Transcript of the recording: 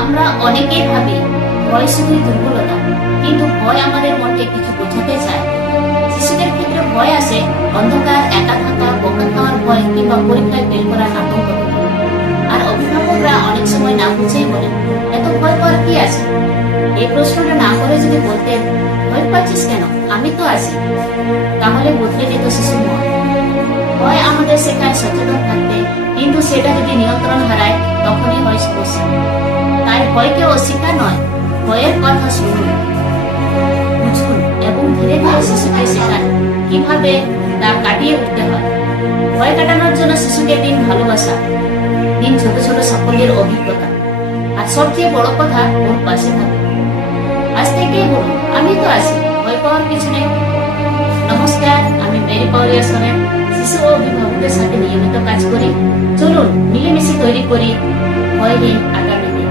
আমরা অনেকেই ভাবি, ভয় শুধুই দুর্বলতা, কিন্তু ভয় আমাদের মনকে কিছু বোঝাতে চায়। শিশুদের ক্ষেত্রে ভয় আসে অন্ধকার একা থাকা বোকা খাওয়ার ভয় কিংবা পরীক্ষায় বের করার আতঙ্ক। আর অভিভাবকরা অনেক সময় না বুঝেই বলেন, এত ভয় পাওয়ার কি আছে? এই প্রশ্নটা না করে যদি বলতেন, ভয় পাচ্ছিস কেন? আমি তো আছি। তাহলে বদলে যেত শিশুর মন। ভয় আমাদের শেখায় সচেতন থাকতে, কিন্তু সেটা যদি নিয়ন্ত্রণ হারায় তাই ভয়কে অস্বীকার নয়, ভয়ের কথা শুনুন। বুঝুন, এবং ধীরে ধীরে শিশুকে শেখান, কীভাবে তা কাটিয়ে উঠতে হয়। ভয় কাটানোর জন্য শিশুকে দিন ভালোবাসা, দিন ছোট ছোট সাফল্যের অভিজ্ঞতা, আর সবচেয়ে বড় কথা, ওর পাশে থাকুন। আজ থেকেই বলুন, আমি তো আছি, ভয় পাওয়ার কিছু নেই। নমস্কার, আমি মেরি পাউলিয়া সোনেন শিশু ও অভিভাবকদের সাথে নিয়মিত কাজ করি। চলুন, মিলেমিশে তৈরি করি ভয়হীন আগামী দিন।